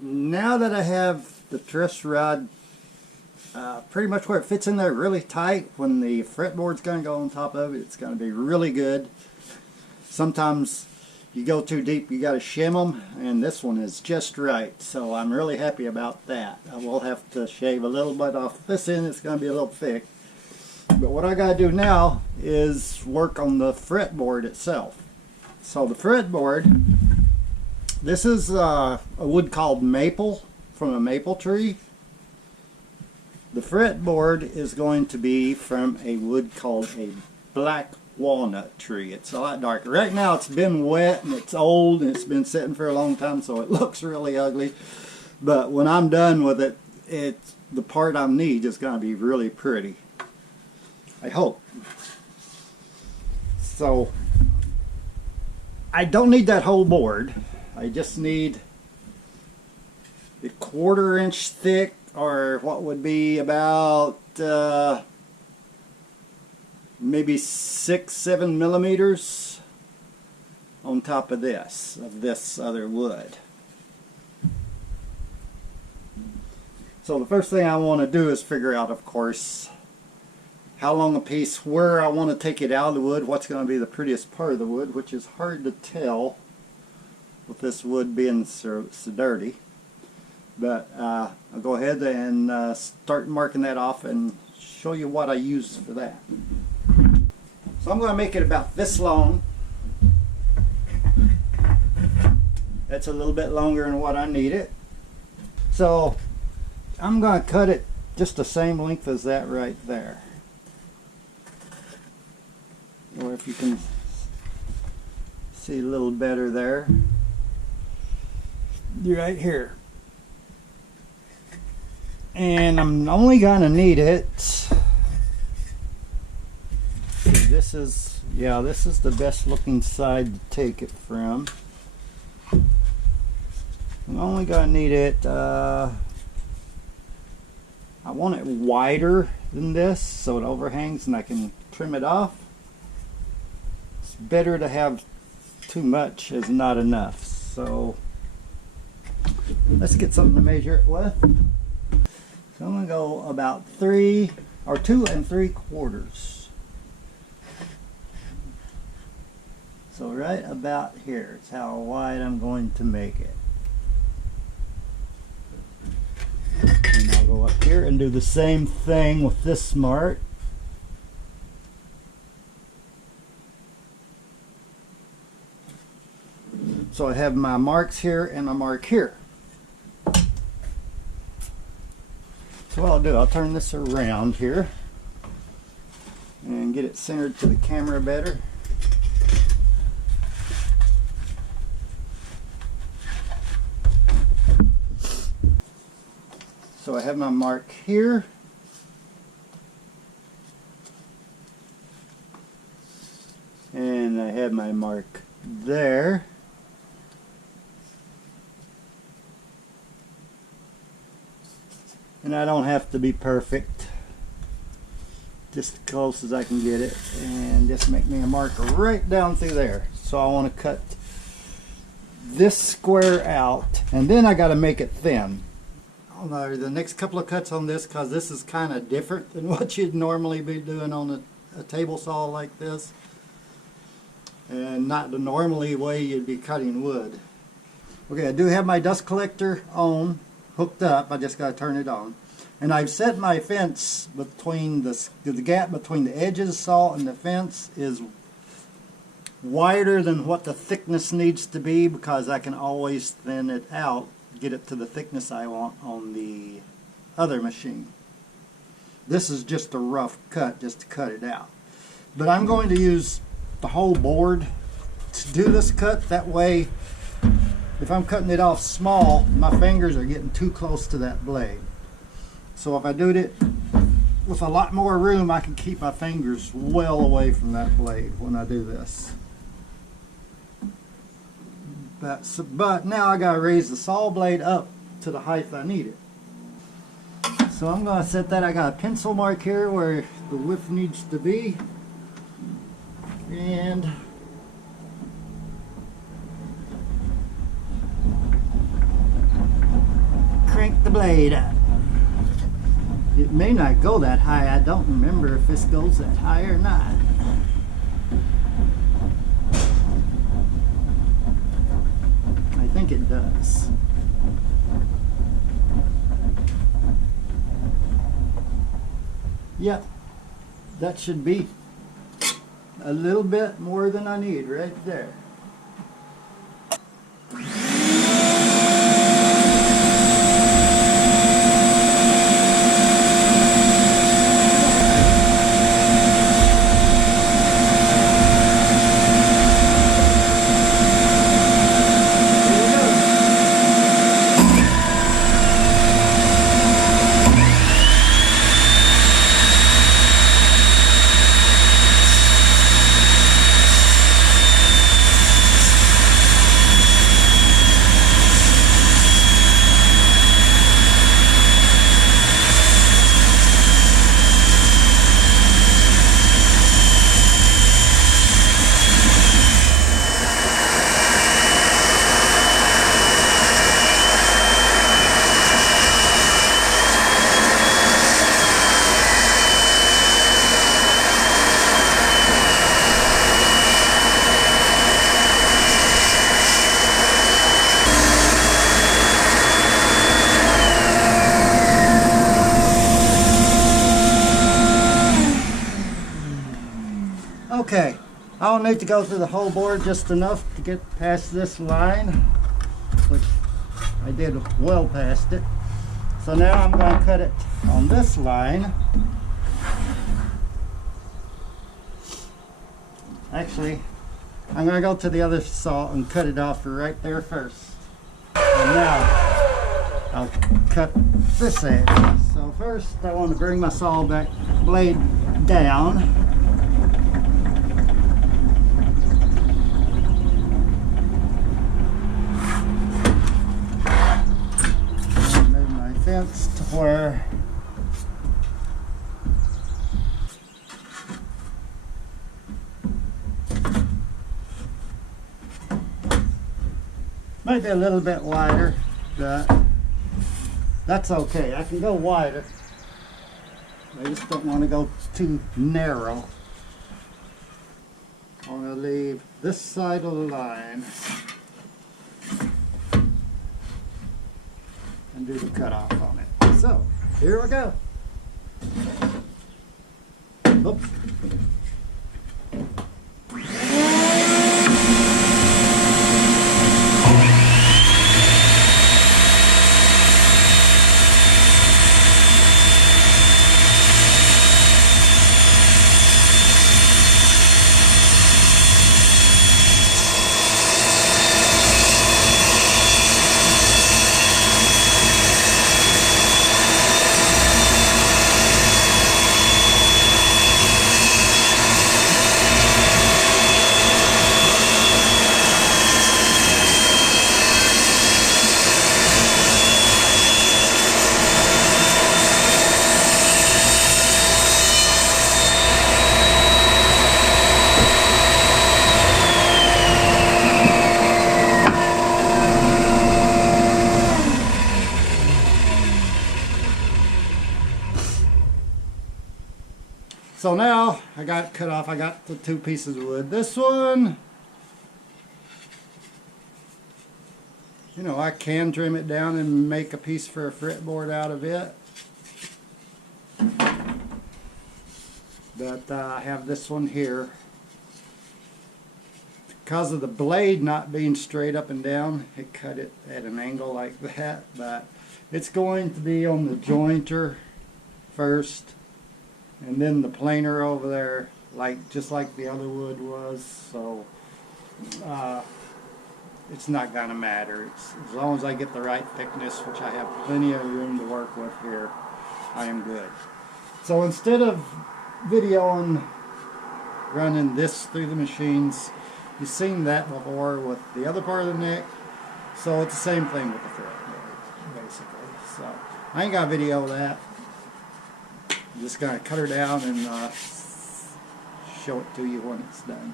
now that I have the truss rod pretty much where it fits in there really tight, when the fretboard's going to go on top of it, it's going to be really good. Sometimes you go too deep, you got to shim them, and this one is just right, so I'm really happy about that. I will have to shave a little bit off this end. It's going to be a little thick, but what I got to do now is work on the fretboard itself. So the fretboard, this is a wood called maple, from a maple tree. The fretboard is going to be from a wood called a black walnut tree. It's a lot darker. Right now it's been wet and it's old and it's been sitting for a long time, so it looks really ugly. But when I'm done with it, the part I need is going to be really pretty. I hope. So I don't need that whole board. I just need a 1/4 inch thick, or what would be about maybe 6-7 millimeters on top of this other wood. So the first thing I want to do is figure out, of course, how long a piece, where I want to take it out of the wood, what's going to be the prettiest part of the wood, which is hard to tell with this wood being so dirty. But I'll go ahead and start marking that off and show you what I use for that. So I'm going to make it about this long. That's a little bit longer than what I need it. So I'm going to cut it just the same length as that right there. Or if you can see a little better there. Right here. And I'm only going to need it. This is the best looking side to take it from. I'm only going to need it, I want it wider than this so it overhangs and I can trim it off. It's better to have too much as not enough. So let's get something to measure it with. So I'm going to go about 2 3/4. So right about here is how wide I'm going to make it. And I'll go up here and do the same thing with this mark. So I have my marks here and my mark here. So what I'll do, I'll turn this around here and get it centered to the camera better. So I have my mark here. And I have my mark there. And I don't have to be perfect, just as close as I can get it, and just make me a mark right down through there. So I want to cut this square out, and then I got to make it thin. The next couple of cuts on this, because this is kind of different than what you'd normally be doing on a table saw like this, and not the normally way you'd be cutting wood. Okay, I do have my dust collector on, hooked up. I just got to turn it on. And I've set my fence between the gap between the edge of the saw and the fence is wider than what the thickness needs to be, because I can always thin it out, get it to the thickness I want on the other machine. This is just a rough cut, just to cut it out. But I'm going to use the whole board to do this cut. That way, if I'm cutting it off small, my fingers are getting too close to that blade. So if I do it with a lot more room, I can keep my fingers well away from that blade when I do this. But now I got to raise the saw blade up to the height I need it. So I'm going to set that. I got a pencil mark here where the width needs to be. And blade up. It may not go that high. I don't remember if this goes that high or not. I think it does. Yep, that should be a little bit more than I need right there. Okay, I'll need to go through the whole board just enough to get past this line, which I did well past it. So now I'm going to cut it on this line. Actually, I'm going to go to the other saw and cut it off right there first. And now I'll cut this edge. So first I want to bring my saw back blade down. To where might be a little bit wider, but that's okay. I can go wider. I just don't want to go too narrow. I'm going to leave this side of the line and do the cutoff on it. So, here we go. Oops. So now I got it cut off. I got the two pieces of wood. This one, you know, I can trim it down and make a piece for a fretboard out of it. But I have this one here. Because of the blade not being straight up and down, it cut it at an angle like that. But it's going to be on the jointer first, and then the planer over there, just like the other wood was. So it's not gonna matter. As long as I get the right thickness, which I have plenty of room to work with here, I am good. So instead of videoing running this through the machines, you've seen that before with the other part of the neck. So it's the same thing with the fretboard, basically. So I ain't got a video of that. I'm just gonna cut her down and show it to you when it's done.